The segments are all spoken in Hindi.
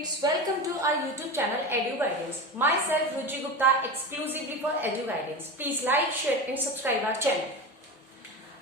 students, welcome to our YouTube channel Edu Guidance. Myself Ruchi Gupta exclusively for Edu Guidance. Please like, share and subscribe our channel.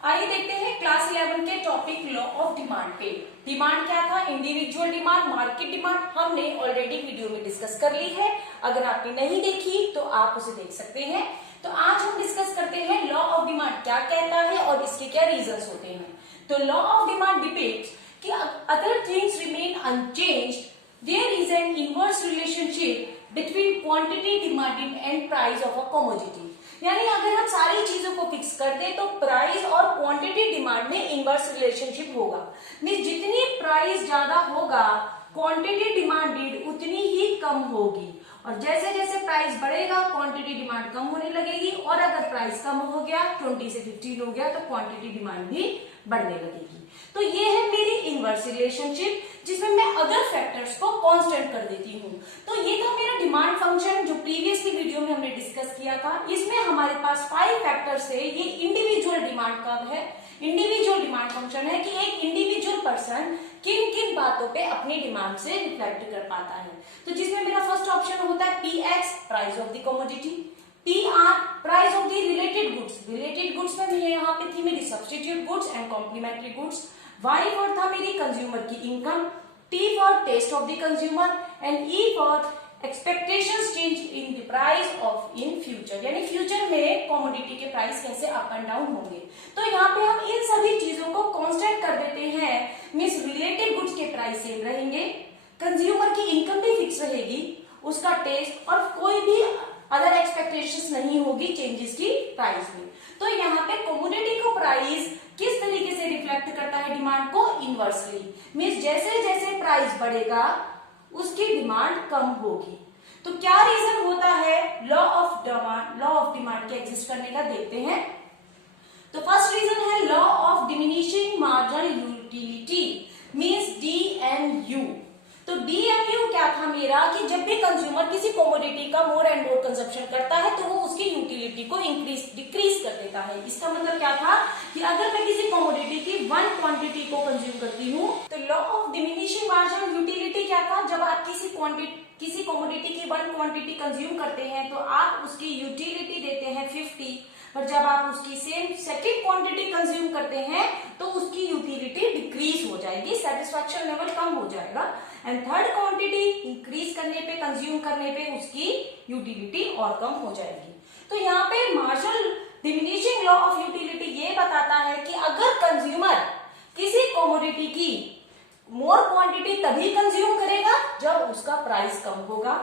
आइए देखते हैं क्लास 11 के टॉपिक लॉ ऑफ डिमांड पे। डिमांड क्या था? इंडिविजुअल डिमांड, मार्केट डिमांड हमने ऑलरेडी वीडियो में डिस्कस कर ली है। अगर आपने नहीं देखी तो आप उसे देख सकते हैं। तो आज हम डिस्कस करते हैं लॉ ऑफ डिमांड क्या कहता है और इसके क्या रीजंस होते हैं। तो लॉ ऑफ डिमांड डिपेंड्स कि other things remain unchanged, there is an inverse relationship between quantity demanded and price of a commodity। यानी अगर हम सारी चीजों को फिक्स कर दें तो प्राइस और क्वांटिटी डिमांड में इनवर्स रिलेशनशिप होगा। मींस जितनी प्राइस ज्यादा होगा क्वांटिटी डिमांडेड उतनी ही कम होगी, और जैसे जैसे प्राइस बढ़ेगा क्वांटिटी डिमांड कम होने लगेगी, और अगर प्राइस कम हो गया 20 से 15 हो गया तो क्वांटिटी डिमांड भी बढ़ने लगेगी। तो ये है मेरी इनवर्स रिलेशनशिप जिसमें मैं अदर फैक्टर्स को कांस्टेंट कर देती हूँ। तो ये था मेरा डिमांड फंक्शन जो प्रीवियसली वीडियो में हमने डिस्कस किया था। इसमें हमारे पास 5 फैक्टर्स है। ये इंडिविजुअल डिमांड का है, इंडिविजुअल डिमांड फंक्शन है कि एक इंडिविजुअल पर्सन किन किन बातों पे अपनी डिमांड से रिफ्लेक्ट कर पाता है। तो जिसमें मेरा फर्स्ट ऑप्शन होता है PX price of the commodity, PR price of the related goods, related goods में यहाँ पे थी मेरी substitute goods and complementary goods, Y for था मेरी कंज्यूमर की income, T for taste of the consumer and E for expectations change in the price of in future, यानी फ्यूचर में कमोडिटी के प्राइस कैसे अप एंड डाउन होंगे। तो यहाँ पे हम इन सभी चीजों को कांस्टेंट कर देते हैं। मींस रिलेटेड गुड्स के प्राइस सेम रहेंगे, कंज्यूमर की इनकम भी फिक्स रहेगी, उसका टेस्ट और कोई भी अदर एक्सपेक्टेशंस नहीं होगी चेंजेस की प्राइस में। तो यहाँ पे कमोडिटी को प्राइस किस तरीके से रिफ्लेक्ट करता है डिमांड को? इनवर्सली। मींस जैसे जैसे प्राइस बढ़ेगा उसकी डिमांड कम होगी। तो क्या रीजन होता है लॉ ऑफ डिमांड के एग्जिस्ट करने का? देखते हैं। तो फर्स्ट रीजन है law of diminishing marginal utility, means DMU। तो DMU क्या था मेरा कि जब भी कंज्यूमर किसी कमोडिटी का मोर एंड मोर कंजप्शन करता है तो वो उसकी यूटिलिटी को डिक्रीज कर देता है। इसका मतलब क्या था कि अगर मैं किसी कमोडिटी की 1 क्वांटिटी को कंज्यूम करती हूँ तो law of diminishing marginal utility क्या था? जब आप किसी कमोडिटी की 1 क्वांटिटी कंज्यूम करते हैं तो आप उसकी यूटिलिटी देते हैं 50, पर जब आप उसकी सेम सेकंड क्वांटिटी कंज्यूम करते हैं तो उसकी यूटिलिटी डिक्रीज हो जाएगी, सेटिस्फैक्शन लेवल कम हो जाएगा, एंड थर्ड क्वांटिटी इंक्रीज करने पे, कंज्यूम करने पे उसकी यूटिलिटी और कम हो जाएगी। तो यहाँ पे marginal diminishing law of utility ये बताता है कि अगर कंज्यूमर किसी कमोडिटी की मोर क्वांटिटी तभी कंज्यूम करेगा जब उसका प्राइस कम होगा।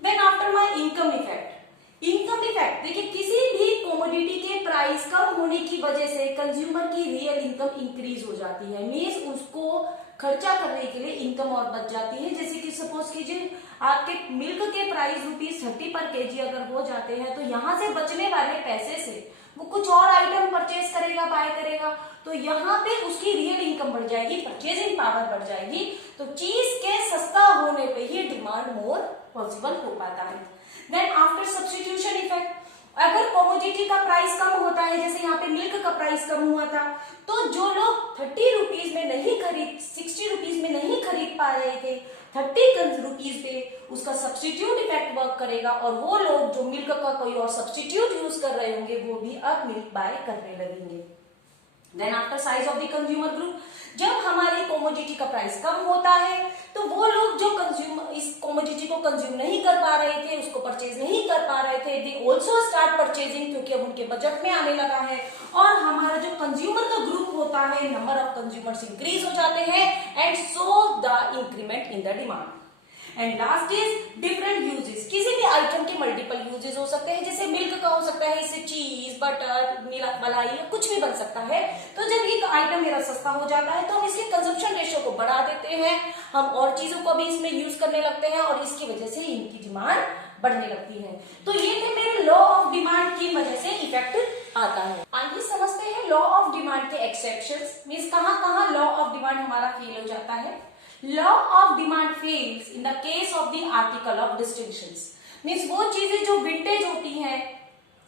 Then after my income effect, income effect देखिए, किसी भी कमोडिटी के प्राइस कम होने की वजह से कंज्यूमर की रियल इनकम इंक्रीज हो जाती है। मींस उसको खर्चा करने के लिए इनकम और बच जाती है। जैसे कि सपोज कीजिए आपके मिल्क के प्राइस ₹30 पर केजी अगर हो जाते हैं तो यहाँ से बचने वाले पैसे से वो कुछ और आइटम परचेज करेगा, बाय करेगा, तो यहाँ पे उसकी रियल इनकम बढ़ जाएगी, परचेजिंग पावर बढ़ जाएगी। तो चीज के सस्ता होने पे ही डिमांड मोर पॉसिबल हो पाता है। देन आफ्टर सब्स्टिट्यूशन इफेक्ट, अगर कमोडिटी का प्राइस कम होता है, जैसे यहाँ पे मिल्क का प्राइस कम हुआ था, तो जो लोग 30 रुपीज में नहीं खरीद 60 रुपीज में नहीं खरीद पा रहे थे, 30 रुपीज पे उसका सब्स्टिट्यूट इफेक्ट वर्क करेगा, और वो लोग जो मिल्क का कोई और सब्स्टिट्यूट यूज कर रहे होंगे वो भी अब मिल्क बाय करने लगेंगे। Then after size of the consumer group, जब हमारी कमोडिटी का प्राइस कम होता है तो वो लोग जो कंज्यूमर इस कमोडिटी को कंज्यूम नहीं कर पा रहे थे, उसको परचेज नहीं कर पा रहे थे, दे ऑल्सो स्टार्ट परचेजिंग, क्योंकि अब उनके बजट में आने लगा है, और हमारा जो कंज्यूमर का ग्रुप होता है, नंबर ऑफ कंज्यूमर्स इंक्रीज हो जाते हैं, and so the increment in the demand. And last is different uses, किसी भी आइटम के मल्टीपल यूजेस हो सकते हैं, जैसे मिल्क का हो सकता है, इससे चीज, बटर, मलाई कुछ भी बन सकता है। तो जब एक आइटम मेरा सस्ता हो जाता है तो हम इसके कंजप्शन रेशियो को बढ़ा देते हैं, हम और चीजों को भी इसमें यूज करने लगते हैं, और इसकी वजह से इनकी डिमांड बढ़ने लगती है। तो ये थे मेरे लॉ ऑफ डिमांड की वजह से इफेक्ट आता है। आइए समझते हैं लॉ ऑफ डिमांड के एक्सेप्शंस, मींस कहाँ लॉ ऑफ डिमांड हमारा फेल हो जाता है। Law of demand fails in the case of the article of distinctions, means वो चीजें जो विंटेज होती हैं,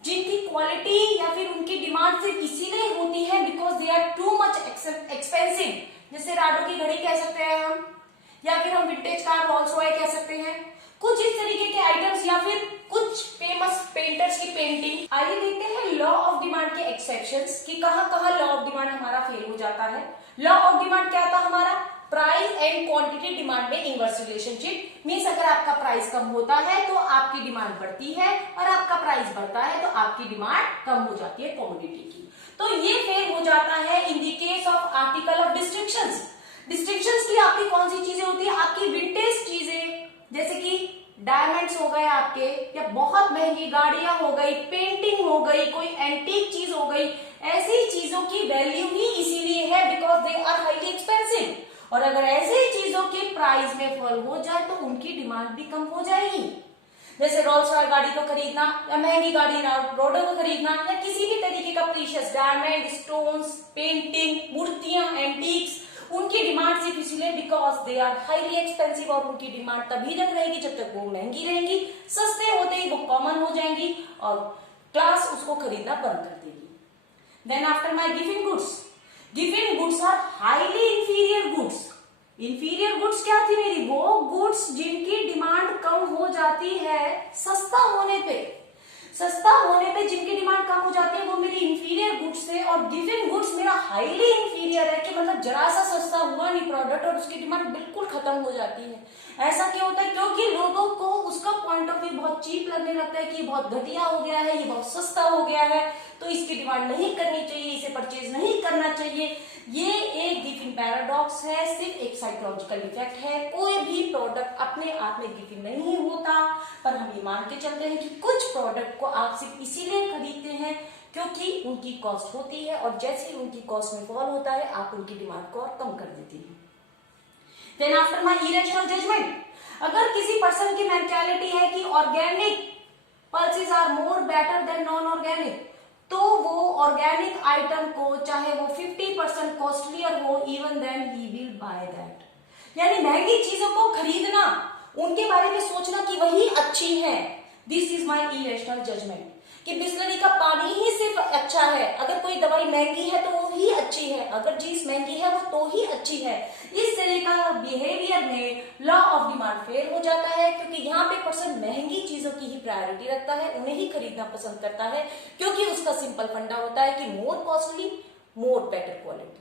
जिनकी क्वालिटी या फिर उनकी डिमांड सिर्फ इसीलिए होती है because they are too much expensive, जैसे राडो की घड़ी कह सकते हैं हम, या फिर हम विंटेज कार रोल्स रॉय कह सकते हैं, कुछ इस तरीके के आइटम्स या फिर कुछ फेमस पेंटर्स की पेंटिंग। आइए देखते हैं लॉ ऑफ डिमांड के एक्सेप्शंस कि कहां कहां लॉ ऑफ डिमांड हमारा फेल हो जाता है। लॉ ऑफ डिमांड क्या था हमारा, प्राइस एंड क्वांटिटी डिमांड में इनवर्स रिलेशनशिप मींस अगर आपका प्राइस कम होता है तो आपकी डिमांड बढ़ती है और आपका प्राइस बढ़ता है तो आपकी डिमांड कम हो जाती है कमोडिटी की। तो ये फेल हो जाता है in the case of article of distinctions. Distinctions की आपकी कौन सी चीजें होती है, आपकी विंटेज चीजें जैसे कि डायमंड्स हो गए आपके, या बहुत महंगी गाड़ियां हो गई, पेंटिंग हो गई, कोई एंटीक चीज हो गई, ऐसी चीजों की वैल्यू ही इसीलिए है because they are highly expensive. और अगर ऐसे चीजों के प्राइस में फॉल हो जाए तो उनकी डिमांड भी कम हो जाएगी। जैसे रोल्स रॉय गाड़ी को खरीदना या महंगी गाड़ी रोडो को खरीदना या किसी भी तरीके का प्रीशियस डायमंड, स्टोन्स, पेंटिंग, मूर्तियां, एंटीक्स, उनकी डिमांड सिर्फ इसलिए because they are highly expensive और उनकी डिमांड तभी तक रहेगी जब तक वो महंगी रहेंगी। सस्ते होते ही वो कॉमन हो जाएंगी और क्लास उसको खरीदना बंद कर देगी। Then after my giving goods, giving goods are highly inferior goods. Inferior goods क्या थी मेरी, वो गुड्स जिनकी डिमांड कम हो जाती है सस्ता होने पे, सस्ता होने पे जिनकी डिमांड कम हो जाती है वो मेरी इंफीरियर गुड्स है। और गिविंग गुड्स मेरा हाईली इंफीरियर है कि मतलब जरा सा सस्ता हुआ नहीं प्रोडक्ट और उसकी डिमांड बिल्कुल खत्म हो जाती है। ऐसा क्यों होता है, क्योंकि लोगों को उसका पॉइंट ऑफ व्यू बहुत चीप लगने लगता है कि बहुत घटिया हो गया है, ये बहुत सस्ता हो गया है तो इसकी डिमांड नहीं करनी चाहिए, इसे परचेज नहीं करना चाहिए। ये एक गिविंग पैराडॉक्स है, सिर्फ एक साइकोलॉजिकल इफेक्ट है। कोई भी प्रोडक्ट अपने आप में गिविंग नहीं होता, पर हम ये मान के चलते हैं कि कुछ प्रोडक्ट को आप सिर्फ इसीलिए खरीदते हैं क्योंकि उनकी कॉस्ट होती है और जैसे ही उनकी कॉस्ट में फॉल होता है आप उनकी डिमांड को और कम कर देती हैं। Then after my irrational judgement, अगर किसी पर्सन की मेंटालिटी है कि organic pulses are more better than non organic, तो वो ऑर्गेनिक आइटम को चाहे वो 50% कॉस्टलियर हो even then he will buy that. यानी महंगी चीजों को खरीदना, उनके बारे में सोचना कि वही अच्छी है। This is my irrational judgement कि बिस्लरी का पानी ही सिर्फ अच्छा है, अगर कोई दवाई महंगी है तो वो ही अच्छी है, अगर चीज महंगी है वो तो ही अच्छी है। इस तरह का बिहेवियर में लॉ ऑफ डिमांड फेल हो जाता है क्योंकि यहाँ पे पर्सन महंगी चीजों की ही प्रायोरिटी रखता है, उन्हें ही खरीदना पसंद करता है क्योंकि उसका सिंपल फंडा होता है कि more costly more better quality.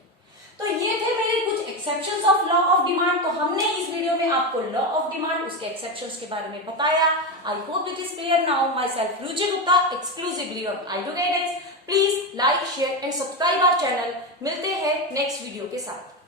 तो ये थे मेरे कुछ exceptions of law of demand. तो हमने इस वीडियो में आपको लॉ ऑफ डिमांड उसके एक्सेप्शंस के बारे में बताया। I hope it is clear now. Myself Ruchi Gupta exclusively on आईडू guidance. Please like share and subscribe our channel. मिलते हैं नेक्स्ट वीडियो के साथ।